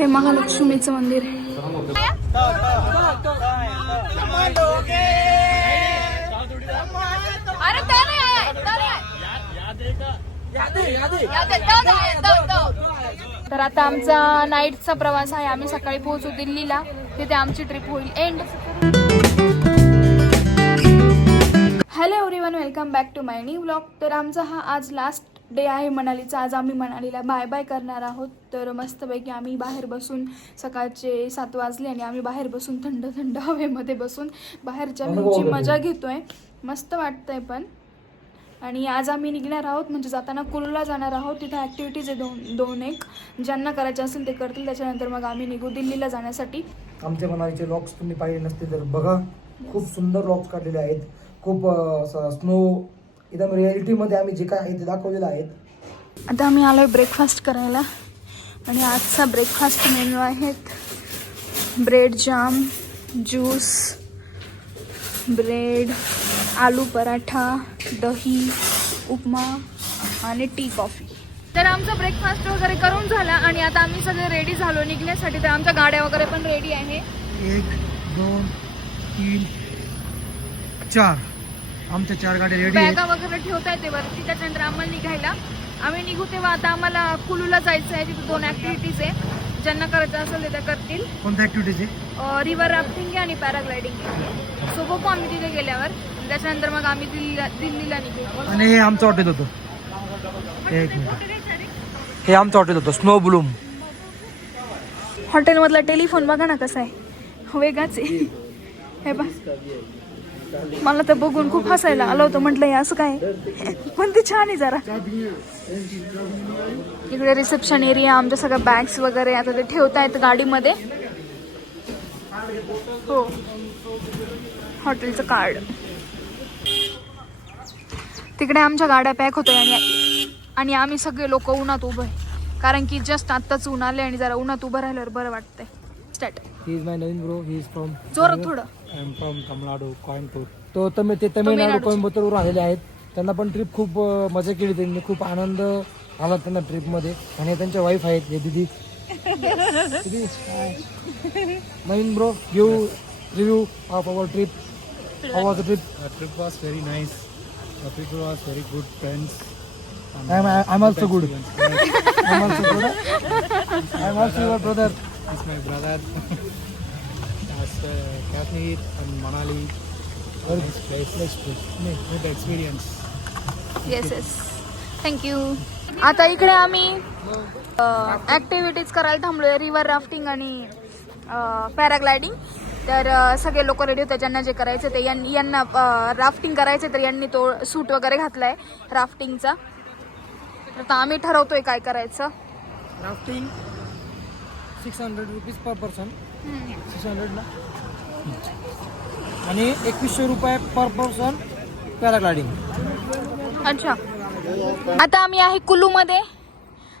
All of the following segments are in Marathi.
हे महालक्ष्मीचं मंदिर आहे. तर आता आमचा नाईटचा प्रवास आहे. आम्ही सकाळी पोहोचू दिल्लीला, तिथे आमची ट्रिप होईल end. Hello everyone, welcome back to my new vlog. तर आमचा हा आज लास्ट डे आहे मनालीचा. आज आम्ही मनालीला बाय बाय करणार आहोत. तर मस्तपैकी आम्ही बाहेर बसून, सकाळचे 7 वाजले आणि आम्ही बाहेर बसून थंड थंड हवेमध्ये बसून बाहेरच्या व्ह्यूची मजा घेतोय. मस्त वाटतंय पण. आणि आज आम्ही निघणार आहोत, म्हणजे जाताना कुलूला जाणार आहोत. तिथे ॲक्टिव्हिटीज आहे दोन एक. ज्यांना करायचे असेल ते करतील. त्याच्यानंतर मग आम्ही निघू दिल्लीला जाण्यासाठी. आमच्या मनालीचे व्लॉग्स तुम्ही पाहिले नसतील तर बघा, खूप सुंदर व्लॉग्स काढलेले आहेत. खूप स्नो एकदम रियालिटीमध्ये आम्ही जे काय आहे ते दाखवलेलं आहे. आता आम्ही आलोय ब्रेकफास्ट करायला आणि आजचा ब्रेकफास्ट मेन्यू आहेत ब्रेड जाम, ज्यूस, ब्रेड, आलू पराठा, दही, उपमा आणि टी कॉफी. तर आमचा ब्रेकफास्ट वगैरे करून झाला आणि आता आम्ही सगळे रेडी झालो निघण्यासाठी. तर आमच्या गाड्या वगैरे पण रेडी आहे. 1 2 3 4 आमच्या 4 गाड्या रेडी आहेत. बॅगा वगैरे ठेवता येते वरती. त्याच्यानंतर आम्हाला निघायला, आम्ही निघू तेव्हा आता आम्हाला कुलूला जायचं आहे. तिथे 2 ॲक्टिव्हिटीज आहे. ज्यांना करायचं असेल ते त्या करतील. कोणत्या ॲक्टिव्हिटीज आहे? रिव्हर राफ्टिंग आणि पॅराग्लायडिंग. सो बघू आम्ही तिथे गेल्यावर. त्याच्यानंतर मग आम्ही दिल्लीला निघू. आणि हे आमचं हॉटेल होतं. एक मिनिट, हे आमचं हॉटेल होतं स्नो ब्लूम. हॉटेलमधला टेलिफोन बघा ना कसा आहे, वेगळाच आहे. हे बघ, मला तर बघून खूप हसायला आलं होतं. म्हटलं हे असं काय, पण ते छान आहे जरा. इकडे रिसेप्शन एरिया, आमच्या सगळ्या बॅग्स वगैरे आता ते ठेवता येत गाडीमध्ये. हो, हॉटेलचं कार्ड. तिकडे आमच्या गाड्या पॅक होत्या आणि आम्ही सगळे लोक उन्हात उभं आहे. कारण की जस्ट आत्ताच ऊन आले आणि जरा उन्हात उभं राहिल्यावर बरं वाटतंय. Start. He is my Naveen bro. He is from जोरात थोडं. I am from Tamil Nadu, Coimbatore. तो तमिळनाडू कोयंबतूरवरून आलेले आहेत. त्यांना पण ट्रिप खूप मजा केली त्यांनी. खूप आनंद आला त्यांना ट्रिपमध्ये. आणि त्यांच्या वाईफ आहेत, हे दिदी. Naveen bro, give review of our trip. How was the trip? Trip was very nice. The people was very good friends. I'm also good. I'm also good. I'm also your brother. He's my brother. As Kashmir and Manali. Very nice place. Good experience. Yes yes, thank you. आता इकडे आम्ही ॲक्टिव्हिटीज करायला थांबलोय, रिव्हर राफ्टिंग आणि पॅराग्लायडिंग. तर सगळे लोक रेडी होते. ज्यांना जे करायचं ते, यांना राफ्टिंग करायचे तर यांनी तो सूट वगैरे घातलाय राफ्टिंगचा. आता आम्ही ठरवतोय काय करायचं. Rafting 600 rupees per person. 600 ना. आणि 2100 रुपये पर पर्सन पॅराग्लायडिंग. अच्छा, आता आम्ही आहे कुलूमध्ये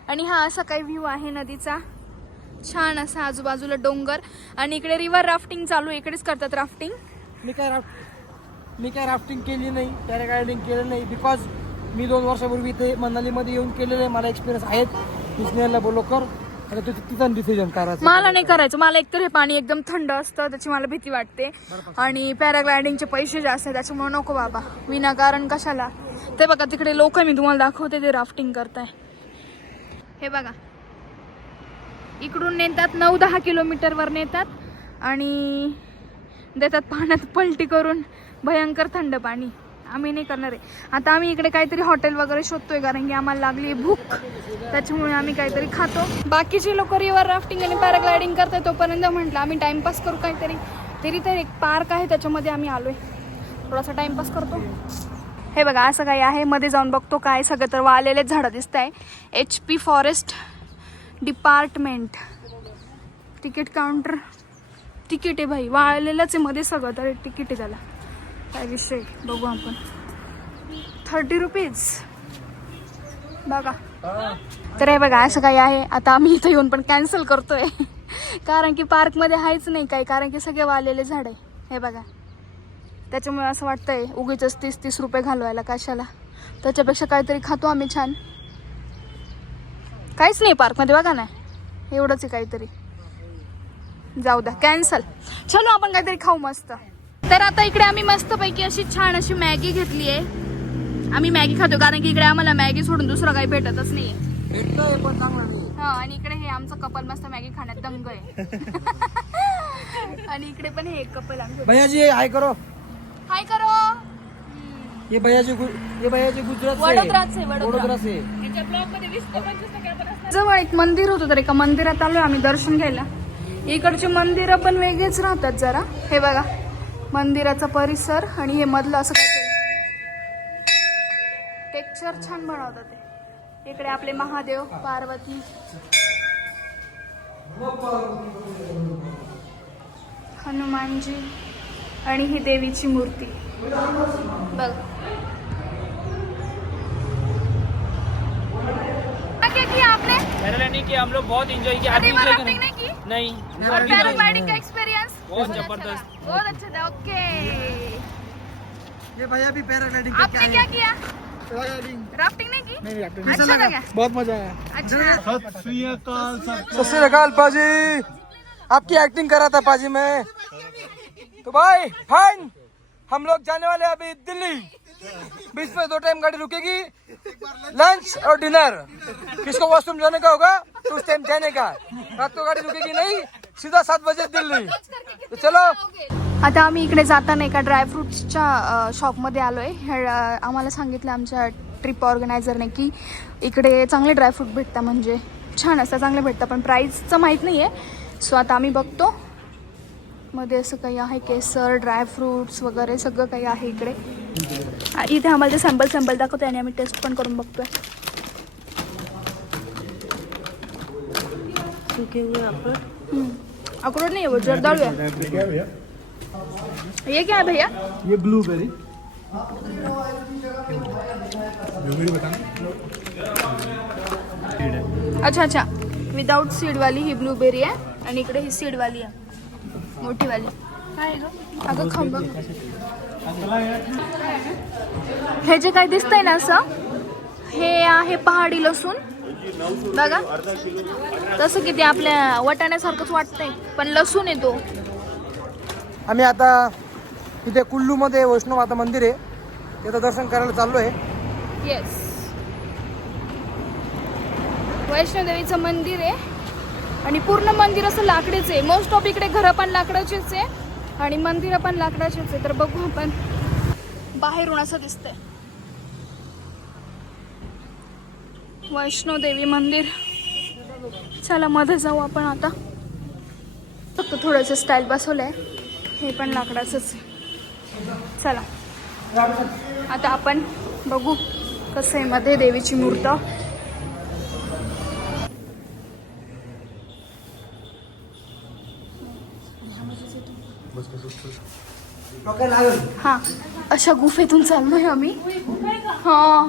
आणि हा असा काही व्ह्यू आहे नदीचा. छान असा आजूबाजूला डोंगर आणि इकडे रिव्हर राफ्टिंग चालू. इकडेच करतात राफ्टिंग. मी काय राफ्टिंग केली नाही, पॅराग्लायडिंग केलं नाही. बिकॉज मी 2 वर्षापूर्वी ते मनालीमध्ये येऊन केलेलं आहे. मला एक्सपिरियन्स आहेत. मी स्नेहलला बोललो कर, आता तू तिचा डिसिजन करायचं. मला नाही करायचं. मला एकतर हे पाणी एकदम थंड असतं, त्याची मला भीती वाटते. आणि पॅराग्लायडिंगचे पैसे जास्त आहे, त्याच्यामुळे नको बाबा, विनाकारण कशाला. ते बघा तिकडे लोक, मी तुम्हाला दाखवते ते राफ्टिंग करताय. हे बघा, इकडून नेतात 9-10 किलोमीटरवर नेतात आणि देतात पाण्यात पलटी करून. भयंकर थंड पाणी. आम्ही नाही करणार आहे. आता आम्ही इकडे काहीतरी हॉटेल वगैरे शोधतोय, कारण की आम्हाला लागली भूक. त्याच्यामुळे आम्ही काहीतरी खातो. बाकीचे लोक रिव्हर राफ्टिंग आणि पॅराग्लायडिंग करतात, तोपर्यंत म्हटलं आम्ही टाइमपास करू काहीतरी. तरी तर एक पार्क आहे, त्याच्यामध्ये आम्ही आलोय, थोडासा टाइमपास करतो. हे बघा असं काही आहे. मध्ये जाऊन बघतो काय. सगळं तर वाळलेलेच झाडं दिसत आहे. HP forest department. Ticket counter. Ticket आहे भाई, वाळलेलंच आहे मध्ये सगळं, तर तिकीट आहे त्याला. काय विषय बघू आपण. 30 रुपीज बघा. तर हे बघा असं काही आहे. आता आम्ही इथं येऊन पण कॅन्सल करतोय कारण की पार्कमध्ये आहेच नाही काही, कारण की सगळे वाळलेले झाड आहे. हे बघा, त्याच्यामुळे असं वाटतंय उगीच 30 रुपये घालवायला कशाला. त्याच्यापेक्षा काहीतरी खातो आम्ही छान. काहीच नाही पार्कमध्ये बघा ना, एवढंच आहे काहीतरी. जाऊ द्या कॅन्सल. चलो आपण काहीतरी खाऊ मस्त. तर आता इकडे आम्ही मस्त पैकी अशी छान अशी मॅगी घेतली आहे. आम्ही मॅगी खातो कारण की इकडे आम्हाला मॅगी सोडून दुसरं काही भेटतच नाहीये. भेटतोय पण चांगला नाही. हा आणि इकडे हे आमचं कपल मस्त मॅगी खाण्यात दंग आहे. आणि इकडे पण हे एक कपल आमचं. भैया जी हाय करो. हाय करो. ये भैया जी गुजरात से. वडोदराच आहे, वडोदरा से. जवळ एक मंदिर होतं तर एका मंदिरात आलोय आम्ही दर्शन घ्यायला. इकडचे मंदिरं पण वेगळेच राहतात जरा. हे बघा मंदिराचा परिसर आणि हे मधलं असं काहीतरी टेक्स्चर छान बनवतात ते. इकडे आपले महादेव पार्वती, हनुमानजी आणि ही देवीची मूर्ती बघ. क्या किया आपने? पैराग्लाइडिंग की हम लोग बहुत एंजॉय किया. आप रिवर enjoy राफ्टिंग करें? नहीं की? नहीं. और पैराग्लाइडिंग का एक्सपीरियंस बहुत जबरदस्त. बहुत अच्छा था. ओके ये भैया भी पैराग्लाइडिंग आपने क्या किया? पैराग्लाइडिंग राफ्टिंग नहीं की? नहीं अच्छा लगा. बहुत मजा आया. अच्छा. सत श्री अकाल पाजी. आपकी एक्टिंग करा था पाजी मैं. तो भाई फाइन हम लोग जाने वाले हैं अभी दिल्ली. बीच में 2 टाइम गाड़ी रुकेगी, लंच और डिनर. किसको वॉशरूम जाने का होगा तो उस टाइम जाने का. रात को गाड़ी रुकेगी नहीं, सीधा 7 बजे दिल्ली. तो चलो. आता आम्ही इकडे जाताना एका ड्रायफ्रुट्सच्या शॉपमध्ये आलोय. आम्हाला सांगितलं आमच्या ट्रिप ऑर्गनायझरने की इकडे चांगले ड्रायफ्रूट भेटतात, म्हणजे छान असतात, चांगले भेटतात, पण प्राईसचं माहीत नाही आहे. सो आता आम्ही बघतो मध्ये असं काही आहे, केसर, ड्रायफ्रुट्स वगैरे सगळं काही आहे इकडे. इथे आम्हाला ते सॅम्पल दाखवते आणि आम्ही टेस्ट पण करून बघतोय. अखरोट नहीं है वो, जर्दालू है. ये क्या है भैया? ये ब्लूबेरी. अच्छा विदाउट सीड वाली ही ब्लूबेरी आहे आणि इकडे ही सीड वाली आहे, मोठी वाली. काय ग अगं खाऊन बघ. हे जे काय दिसतंय ना असं, हे आहे पहाडी लसूण बघा. तसं की ते आपल्या वाटाण्यासारखंच वाटतंय पण लसूण आहे तो. आम्ही आता इथे कुल्लू मध्ये वैष्णव माता मंदिर आहे, तिथं दर्शन करायला चाललोय. येस, वैष्णोदेवीचं मंदिर आहे आणि पूर्ण मंदिर असं लाकडीच आहे. मोस्ट ऑफ इकडे घरं पण लाकडाचीच आहे आणि मंदिरं पण लाकडाचीच आहे. तर बघू आपण बाहेरून असं दिसतंय वैष्णोदेवी मंदिर. चला मध्ये जाऊ आपण आता. फक्त थोडंसं स्टाईल बसवलंय, हे पण लाकडाचंच आहे. चला आता आपण बघू कसं आहे मध्ये देवीची मूर्त. हा अशा गुफेतून चाललोय आम्ही. हा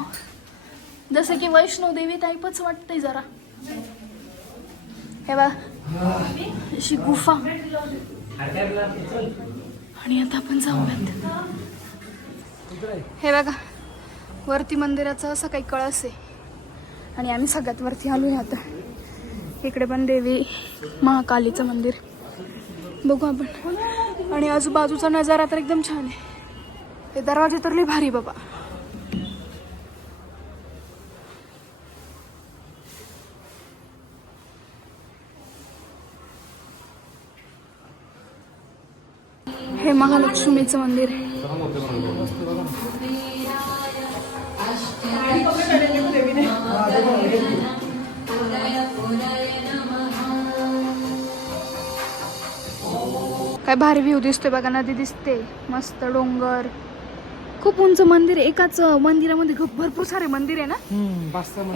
जसं की वैष्णोदेवी टाईपच वाटतंय जरा. हे बघा अशी गुफा आणि आता आपण जाऊयात. हे बघा वरती मंदिराचं असं काही कळस आहे आणि आम्ही सगळ्यात वरती आलोय आता. इकडे पण देवी महाकालीचं मंदिर बघू आपण. आणि आजूबाजूचा नजारा तर एकदम छान आहे. हे दरवाजे तर लई भारी बाबा. हे महालक्ष्मीचं मंदिर आहे. काय भारी व्ह्यू दिसतोय बघा. नदी दिसते मस्त, डोंगर, खूप उंच मंदिर आहे. एकाच मंदिरामध्ये खूप भरपूर सारे मंदिर आहे ना.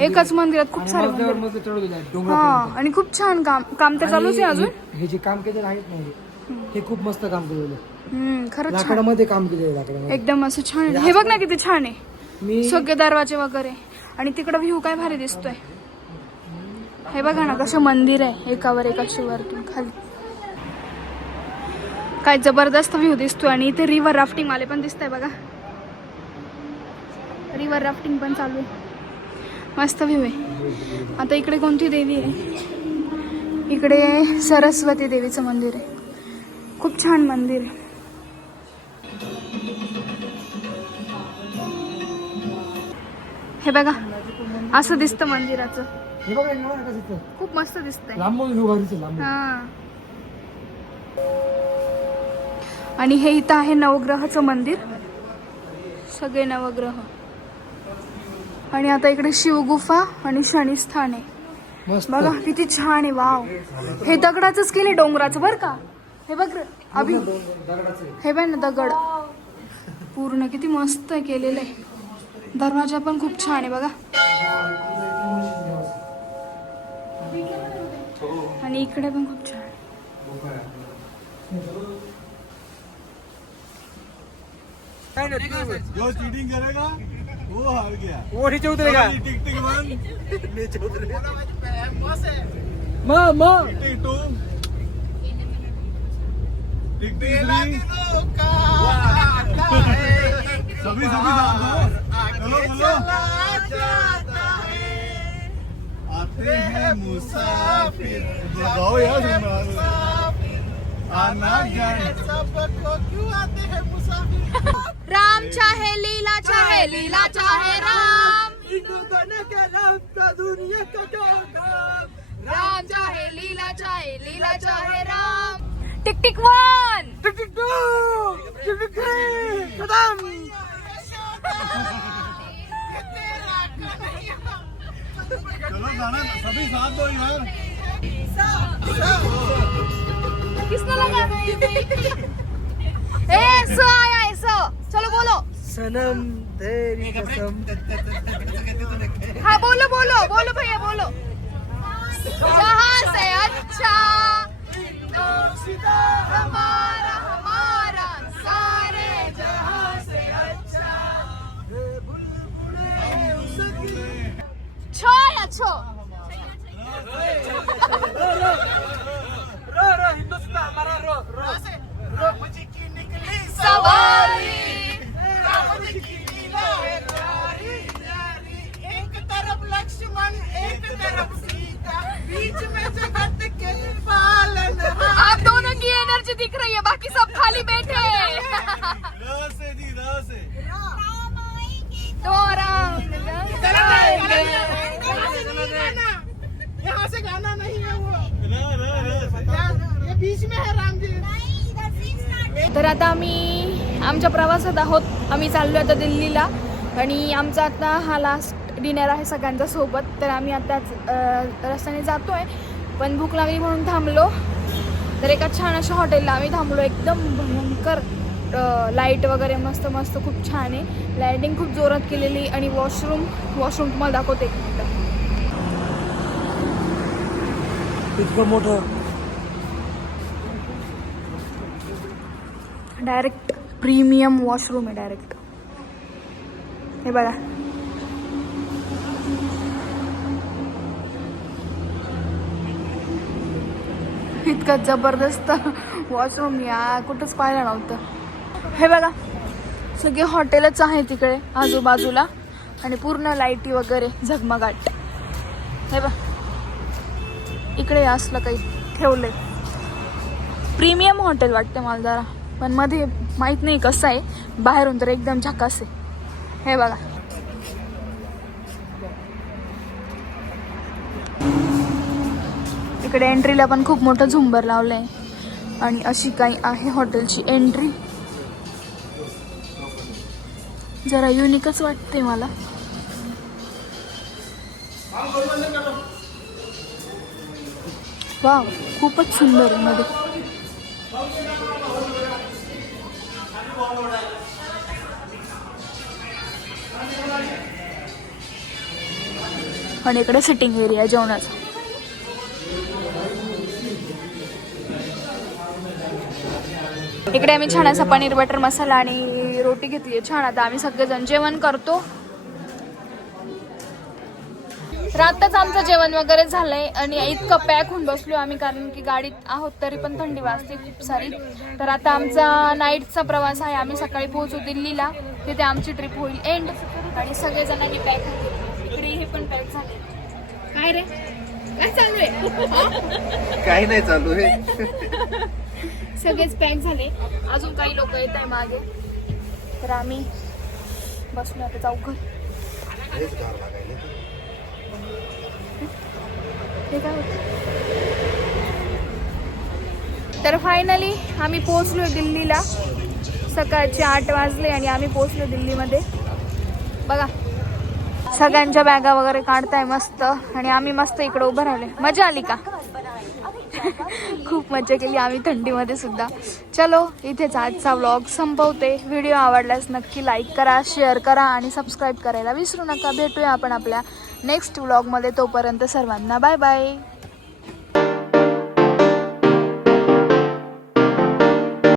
एकाच मंदिरात खूप सारे मंदिर. हा आणि खूप छान काम तर चालूच आहे अजून. हे जे काम केलेलं आहे ना हे खूप मस्त काम केलेलं. खरंच छान. लाकडामध्ये काम केलेलं, लाकडामध्ये एकदम असं छान आहे. हे बघ ना किती छान आहे, सगळे दरवाजे वगैरे. आणि तिकडं व्ह्यू काय भारी दिसतोय. हे बघा ना कसं मंदिर आहे, एकावर एक अशी वरतून खाली. काय जबरदस्त व्ह्यू दिसतोय. आणि इथे रिव्हर राफ्टिंग वाले पण दिसतंय बघा. रिव्हर राफ्टिंग पण चालू आहे. मस्त व्ह्यू आहे. आता इकडे कोणती देवी आहे इकडे सरस्वती देवीचं मंदिर आहे, खूप छान मंदिर आहे. हे बघा असं दिसतं मंदिराचं, हे बघा ना कसं इथं. खूप मस्त दिसतंय. लांबून व्ह्यू भारीच लांबून. हा. आणि हे इथं आहे नवग्रहाचं मंदिर, सगळे नवग्रह. आणि आता इकडे शिवगुफा आणि शनिस्थान आहे. मस्त. बघा किती छान आहे. वाव, हे दगडाचंच केले, डोंगराचं बर का. हे बघ अभि, हे बघ ना दगड पूर्ण किती मस्त केलेलं आहे. दरवाजा पण खूप छान आहे बघा. आणि इकडे पण खूप छान. जो चीटिंग करेगा वो हार गया. वो नीचे उतरेगा. टिक टिक 1 नीचे उतरेगा. मग टिक 2 टिक 3 सभी साथ चलो बोलो. आते हैं मुसाफिर. गाओ यार आना जाने सबको क्यों आते हैं मुसाफिर. राम चाहे लीला चाहे राम. राम चाहे लीला चाहे Ram. Tick tick 1 tick tick 2 tick tick 3 खत्म. चलो गाना सभी साथ दो यार. किसने लगाना है? सो आया है सो. चलो बोलो. सनम तेरी कसम. हाँ बोलो बोलो बोलो भैया बोलो. जहाँ से अच्छा हमारा हमारा सारे जहाँ से अच्छा. छो या छो. रो हिंदुस्तान मारा रो रो रो मुझे की निकली सवारी. एक तरफ लक्ष्मण एक तरफ सीता बीच में जगत के पालन. आप दोनों की एनर्जी दिख रही है, बाकी सब खाली बैठे हैं. से जी से तो राम यहाँ से गाना नहीं है वो. ये बीच में है राम जी. तर आता आम्ही आमच्या प्रवासात आहोत. आम्ही चाललो आता दिल्लीला आणि आमचा आता हा लास्ट डिनर आहे सगळ्यांच्या सोबत. तर आम्ही आताच रस्त्याने जातोय, पण भूक लागली म्हणून थांबलो. तर एका छान अशा हॉटेलला आम्ही थांबलो. एकदम भयंकर लाईट वगैरे मस्त मस्त खूप छान आहे. लाईटिंग खूप जोरात केलेली. आणि वॉशरूम तुम्हाला दाखवते एक मिनिट. इतकं मोठं डायरेक्ट प्रीमियम वॉशरूम आहे डायरेक्ट. हे बघा इतकं जबरदस्त वॉशरूम या कुठंच पाहिलं नव्हतं. हे बघा सगळे हॉटेलच आहे तिकडे आजूबाजूला आणि पूर्ण लाईटी वगैरे झगमगाट. हे बघ इकडे असलं काही ठेवलंय. प्रीमियम हॉटेल वाटतं मला जरा, पण मध्ये माहित नाही कसं आहे. बाहेरून तर एकदम झकास आहे. हे बघा इकडे एंट्रीला पण खूप मोठं झुंबर लावलंय. आणि अशी काही आहे हॉटेलची एंट्री. जरा युनिकच वाटते मला. वाव खूपच सुंदर आहे मध्ये. आणि इकडे सिटिंग एरिया जेवणाचा. इकडे आम्ही छान असा पनीर बटर मसाला आणि रोटी घेतली छान. आता आम्ही सगळेजण जेवण करतो. रातच आमचं जेवण वगैरे झालंय आणि इतकं पॅक होऊन बसलो आम्ही, कारण की गाडीत आहोत तरी पण थंडी वाजते खूप सारी. तर आता आमचा नाईटचा प्रवास आहे. आम्ही सकाळी पोहोचू दिल्लीला, तिथे आमची ट्रिप होईल एंड. आणि सगळेजणांनी पॅक इकडे हे पण पॅक झाले. काय रे काय चालू आहे? काही नाही चालू आहे. सगळेच पॅक झाले. अजून काही लोक येत आहे मागे, तर आम्ही बसलो आता चौघ. हे काय होतं? तर फायनली आम्ही पोहोचलो दिल्लीला. सकाळचे 8 वाजले आणि आम्ही पोहोचलो दिल्लीमध्ये. बघा सगळ्यांच्या बॅगा वगैरे काढताय मस्त आणि आम्ही मस्त इकडे उभं राहिले. मजा आली का? खूप मजा केली आम्ही थंडीमध्ये सुद्धा. चलो इथेच आजचा व्लॉग संपवते. व्हिडिओ आवडल्यास नक्की लाईक करा, शेअर करा आणि सबस्क्राईब करायला विसरू नका. भेटूया आपण आपल्या नेक्स्ट व्लॉगमध्ये. तोपर्यंत सर्वांना बाय बाय.